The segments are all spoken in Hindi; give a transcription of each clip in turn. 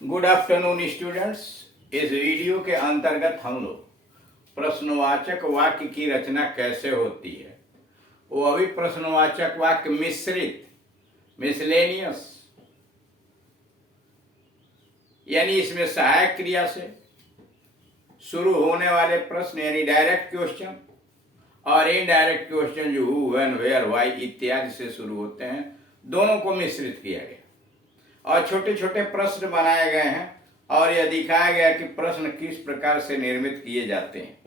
Good afternoon students. इस वीडियो के अंतर्गत हम लोग प्रश्नवाचक वाक्य की रचना कैसे होती है, वो अभी प्रश्नवाचक वाक्य मिश्रित मिसलेनियस यानी इसमें सहायक क्रिया से शुरू होने वाले प्रश्न यानी डायरेक्ट क्वेश्चन और इनडायरेक्ट क्वेश्चन जो हु, व्हेन, वेयर, व्हाई इत्यादि से शुरू होते हैं, दोनों को मिश्रित किया गया और छोटे छोटे प्रश्न बनाए गए हैं और यह दिखाया गया कि प्रश्न किस प्रकार से निर्मित किए जाते हैं।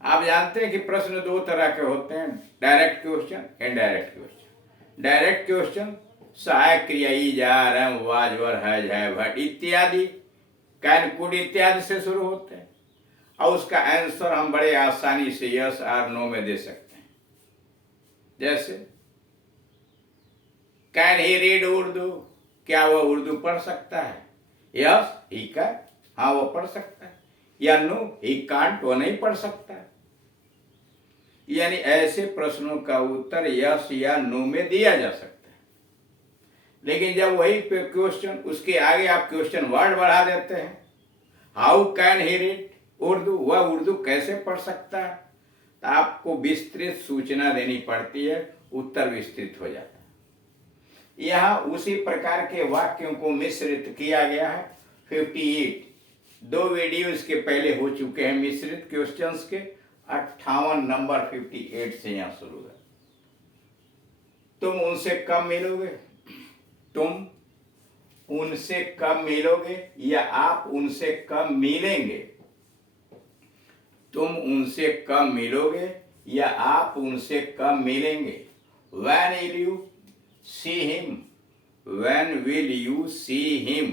आप जानते हैं कि प्रश्न दो तरह के होते हैं, direct question, indirect question. Direct question सहायक क्रिया is, are, am, was, were, has, have, had इत्यादि, कैन, कुड इत्यादि से शुरू होते हैं और उसका आंसर हम बड़े आसानी से यस और नो में दे सकते हैं। जैसे कैन ही रीड उर्दू, क्या वह उर्दू पढ़ सकता है? यस ही कैन, हाँ वो पढ़ सकता है। या नो ही कांट, वो नहीं पढ़ सकता है। यानी ऐसे प्रश्नों का उत्तर यस या नो में दिया जा सकता है। लेकिन जब वही क्वेश्चन उसके आगे आप क्वेश्चन वर्ड बढ़ा देते हैं, how can he read Urdu, वह उर्दू कैसे पढ़ सकता है, तो आपको विस्तृत सूचना देनी पड़ती है, उत्तर विस्तृत हो जाता है। यहाँ उसी प्रकार के वाक्यों को मिश्रित किया गया है। 58 दो वीडियो इसके पहले हो चुके हैं मिश्रित क्वेश्चंस के। 58 नंबर 58 से यहाँ शुरू है। तुम उनसे कब मिलोगे, तुम उनसे कब मिलोगे या आप उनसे कब मिलेंगे। तुम उनसे कब मिलोगे या आप उनसे कब मिलेंगे। When will you see him, when will you see him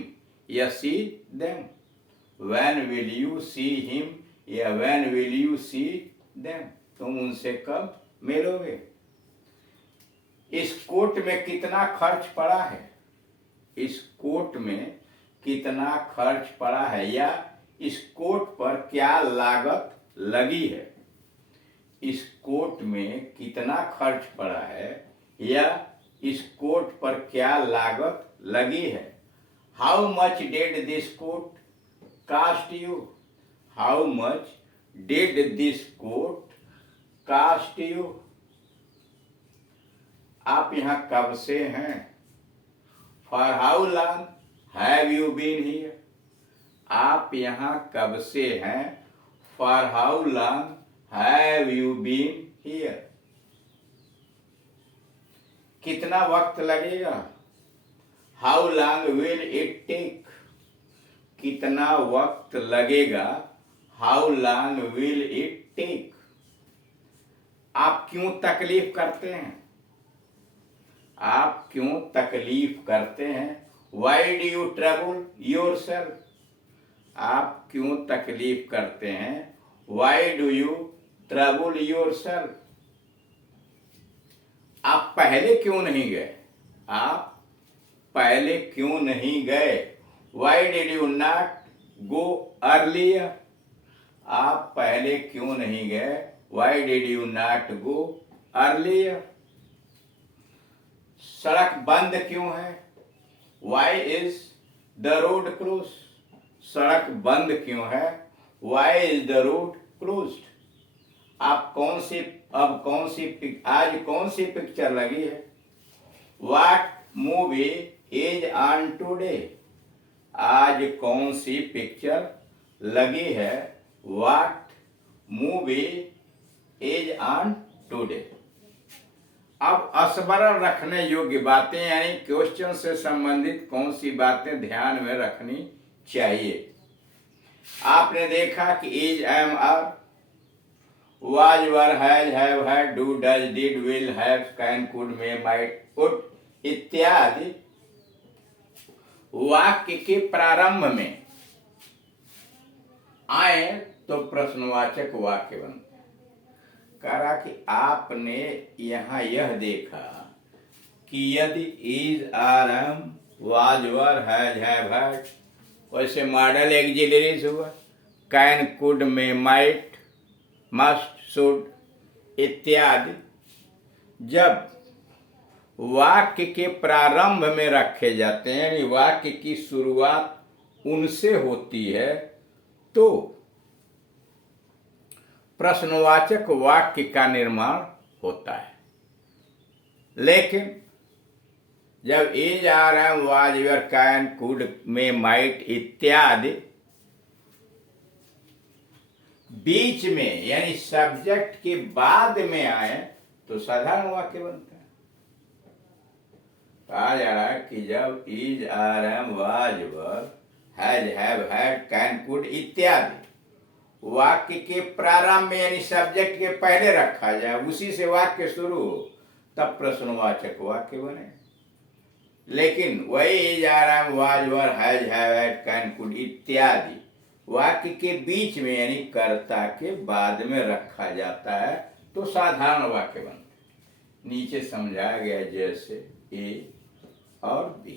या see them, when will you see him या when will you see them, तुम उनसे कब मिलोगे। इस कोट में कितना खर्च पड़ा है, इस कोट में कितना खर्च पड़ा है या इस कोट पर क्या लागत लगी है। इस कोट में कितना खर्च पड़ा है या इस कोट पर क्या लागत लगी है। How much did this coat cost you, how much did this coat cost you. आप यहाँ कब से हैं, for how long have you been here. आप यहाँ कब से हैं, for how long have you been here. कितना वक्त लगेगा, how long will it take, कितना वक्त लगेगा, how long will it take. आप क्यों तकलीफ करते हैं, आप क्यों तकलीफ करते हैं। Why do you trouble your self, आप क्यों तकलीफ करते हैं। Why do you trouble your self. आप पहले क्यों नहीं गए, आप पहले क्यों नहीं गए। Why did you not go earlier, आप पहले क्यों नहीं गए। Why did you not go earlier. सड़क बंद क्यों है, why is the road close, सड़क बंद क्यों है, why is the road closed. आप कौन सी आज कौन सी पिक्चर लगी है। What movie is on today, आज कौन सी पिक्चर लगी है। What movie is on today. अब स्मरण रखने योग्य बातें यानी क्वेश्चन से संबंधित कौन सी बातें ध्यान में रखनी चाहिए। आपने देखा कि is, am, are, was, were, has, have, had, do, does, did, will, have, can, could, may, might, would इत्यादि वाक्य के प्रारंभ में आए तो प्रश्नवाचक वाक्य बनते हैं। कहा कि आपने यहाँ यह देखा कि यदि is, are, am, was, were, has, have, had, वैसे मॉडल एक्सिलरीज हुआ, can, could, may, might, must, should इत्यादि जब वाक्य के प्रारंभ में रखे जाते हैं, यानी वाक्य की शुरुआत उनसे होती है, तो प्रश्नवाचक वाक्य का निर्माण होता है। लेकिन जब is, are, am, was, were, can, could, may, might इत्यादि बीच में यानी सब्जेक्ट के बाद में आए तो साधारण वाक्य बनता है। कहा जा रहा है कि जब is, are, am, was, were, has, have, had, can, could इत्यादि वाक्य के प्रारंभ में यानी सब्जेक्ट के पहले रखा जाए, उसी से वाक्य शुरू हो, तब प्रश्नवाचक वाक्य बने। लेकिन वही is, are, am, was, were, has, have, had, can, could इत्यादि वाक्य के बीच में यानी कर्ता के बाद में रखा जाता है तो साधारण वाक्य बनता है। नीचे समझाया गया जैसे ए और बी,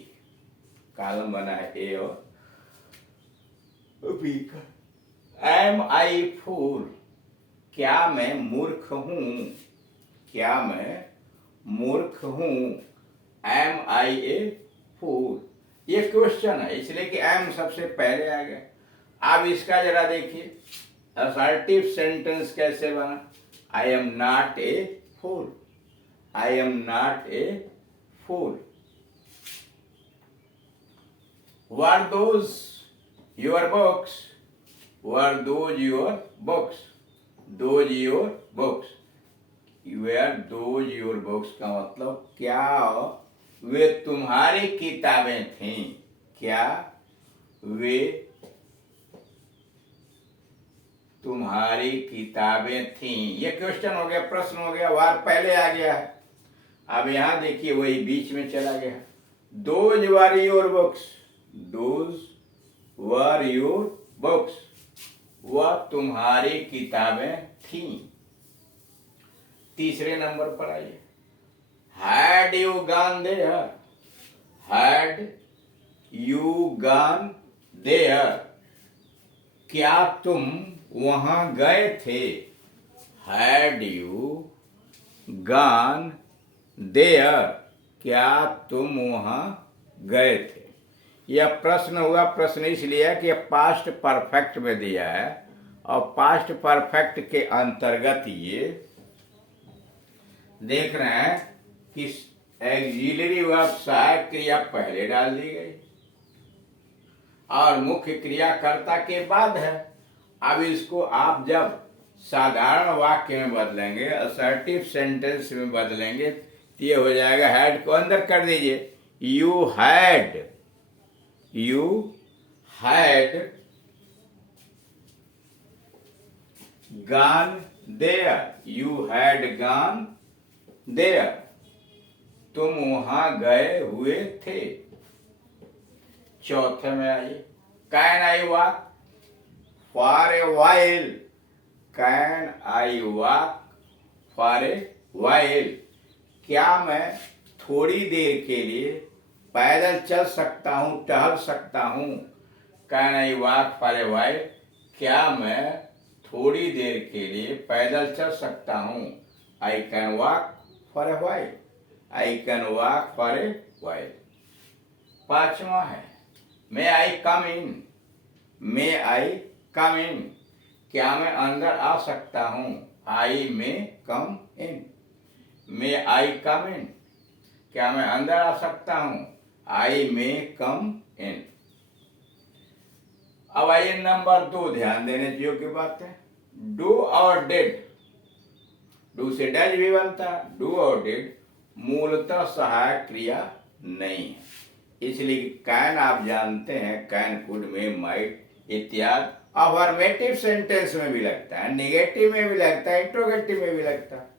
कॉलम बना है ए और बी का। एम आई फूल, क्या मैं मूर्ख हूं? क्या मैं मूर्ख हूं? एम आई ए फूल, ये क्वेश्चन है, इसलिए कि एम सबसे पहले आ गया। अब इसका जरा देखिए असर्टिव सेंटेंस कैसे बना। I am not a fool, I am not a fool. Were those your books, were those your books, those your books, where those your books का मतलब क्या वे तुम्हारी किताबें थीं? क्या वे तुम्हारी किताबें थीं? ये क्वेश्चन हो गया, प्रश्न हो गया, वार पहले आ गया है। अब यहां देखिए वही बीच में चला गया। Those were your books, those were your books, वह तुम्हारी किताबें थीं। तीसरे नंबर पर आइए, had you gone there, had you gone there, क्या तुम वहां गए थे? हैड यू गॉन देयर, क्या तुम वहां गए थे? यह प्रश्न हुआ, प्रश्न इसलिए है कि यह पास्ट परफेक्ट में दिया है और पास्ट परफेक्ट के अंतर्गत ये देख रहे हैं कि एक्सिलरी वर्ब सहायक क्रिया पहले डाल दी गई और मुख्य क्रिया कर्ता के बाद है। अब इसको आप जब साधारण वाक्य में बदलेंगे, असर्टिव सेंटेंस में बदलेंगे तो ये हो जाएगा, हैड को अंदर कर दीजिए, you had gone there, you had gone there, तुम वहां गए हुए थे। चौथे में आइए, can I walk for a while, can I walk for a while, क्या मैं थोड़ी देर के लिए पैदल चल सकता हूँ, टहल सकता हूँ? Can I walk for a while, क्या मैं थोड़ी देर के लिए पैदल चल सकता हूँ? I can walk for a while, I can walk for a while. पांचवा है, मे आई कम इन, मे आई कम इन, क्या मैं अंदर आ सकता हूँ? आई मे कम इन, मे आई कम इन, क्या मैं अंदर आ सकता हूँ? आई मे कम इन। अब आइए नंबर 2, ध्यान देने योग्य बात है, डू और डिड। डू से डज भी बनता है, डू और डिड मूलतः सहायक क्रिया नहीं है, इसलिए कैन आप जानते हैं, कैन, कुड, मे, माइट इत्यादि अफर्मेटिव सेंटेंस में भी लगता है, नेगेटिव में भी लगता है, इंट्रोगेटिव में भी लगता है।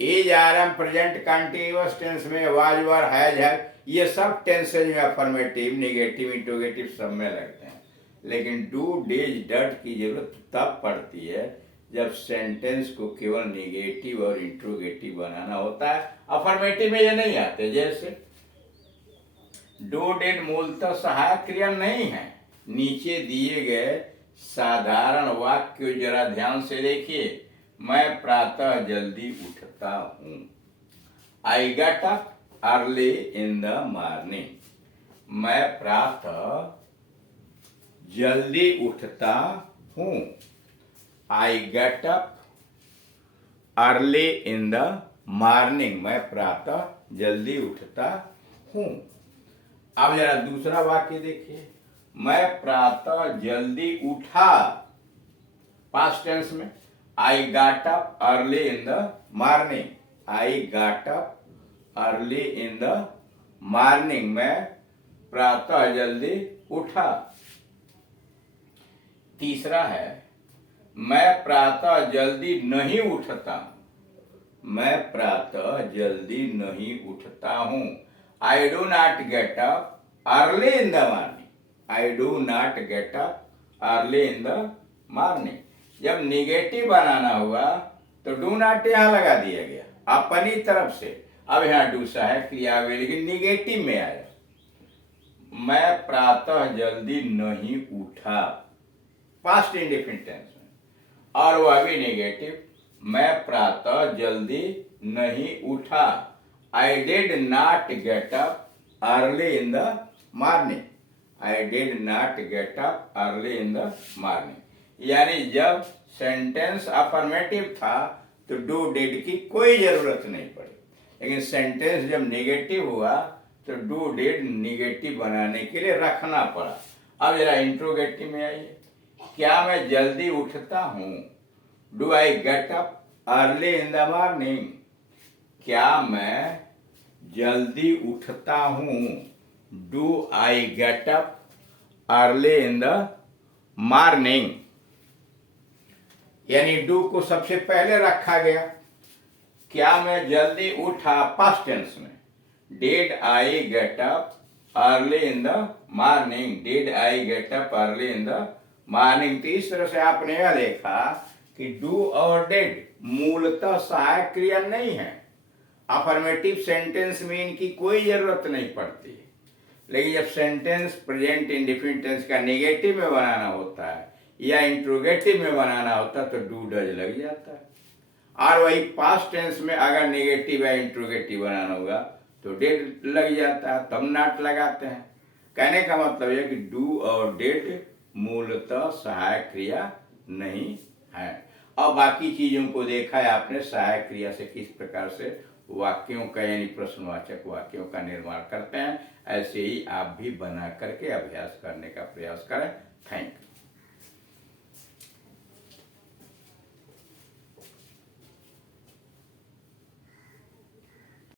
Is, are, am, present continuous tense में, वाज, वर, हैज, हैव, ये सब टेंसेज में अफर्मेटिव, नेगेटिव, इंट्रोगेटिव सब में लगते हैं। लेकिन डू, डिड, डट की जरूरत तब पड़ती है जब सेंटेंस को केवल नेगेटिव और इंट्रोगेटिव बनाना होता है, अफर्मेटिव में ये नहीं आते। जैसे डू, डिड मूलतः सहायक क्रिया नहीं है। नीचे दिए गए साधारण वाक्य जरा ध्यान से देखिए, मैं प्रातः जल्दी उठता हूँ। I get up early in the morning. मैं प्रातः जल्दी उठता हूँ। I get up early in the morning. मैं प्रातः जल्दी उठता हूँ। अब जरा दूसरा वाक्य देखिए। मैं प्रातः जल्दी उठा, पास्ट टेंस में। I got up early in the morning. I got up early in the morning. मैं प्रातः जल्दी उठा। तीसरा है, मैं प्रातः जल्दी नहीं उठता। मैं प्रातः जल्दी नहीं उठता हूँ। I do not get up early in the morning. I do not get up early in the morning. जब निगेटिव बनाना हुआ तो डू नॉट यहां लगा दिया गया अपनी तरफ से। अब यहां डू सहायक क्रिया हुई, लेकिन निगेटिव में आया। मैं प्रातः जल्दी नहीं उठा, पास्ट इंडेफिनिट टेंस में, और वह भी नेगेटिव। मैं प्रातः जल्दी नहीं उठा। I did not get up early in the morning. I did not get up early in the morning. यानी जब सेंटेंस अफर्मेटिव था तो डू डिड की कोई जरूरत नहीं पड़ी, लेकिन सेंटेंस जब नेगेटिव हुआ तो डू डिड निगेटिव बनाने के लिए रखना पड़ा। अब जरा इंट्रोगेटिव में आइए। क्या मैं जल्दी उठता हूँ? Do I get up early in the morning? क्या मैं जल्दी उठता हूँ? Do I get up early in the morning? यानी डू को सबसे पहले रखा गया। क्या मैं जल्दी उठा, पास्ट टेंस में। Did I get up early in the morning? Did I get up early in the morning? तो इस तरह से आपने यह देखा कि डू और डिड मूलतः सहायक क्रिया नहीं है। अफर्मेटिव सेंटेंस में इनकी कोई जरूरत नहीं पड़ती, लेकिन जब सेंटेंस प्रेजेंट इंडेफिनिट टेंस का नेगेटिव में बनाना होता है या इंट्रोगेटिव में बनाना होता है तो डू डज लग जाता है। और वही पास्ट टेंस में अगर नेगेटिव या इंट्रोगेटिव बनाना होगा तो डिड लग जाता है, तब नॉट लगाते हैं। कहने का मतलब यह कि डू और डिड मूलतः सहायक क्रिया नहीं है। और बाकी चीजों को देखा है आपने, सहायक क्रिया से किस प्रकार से वाक्यों का यानी प्रश्नवाचक वाक्यों का निर्माण करते हैं। ऐसे ही आप भी बना करके अभ्यास करने का प्रयास करें। Thank you.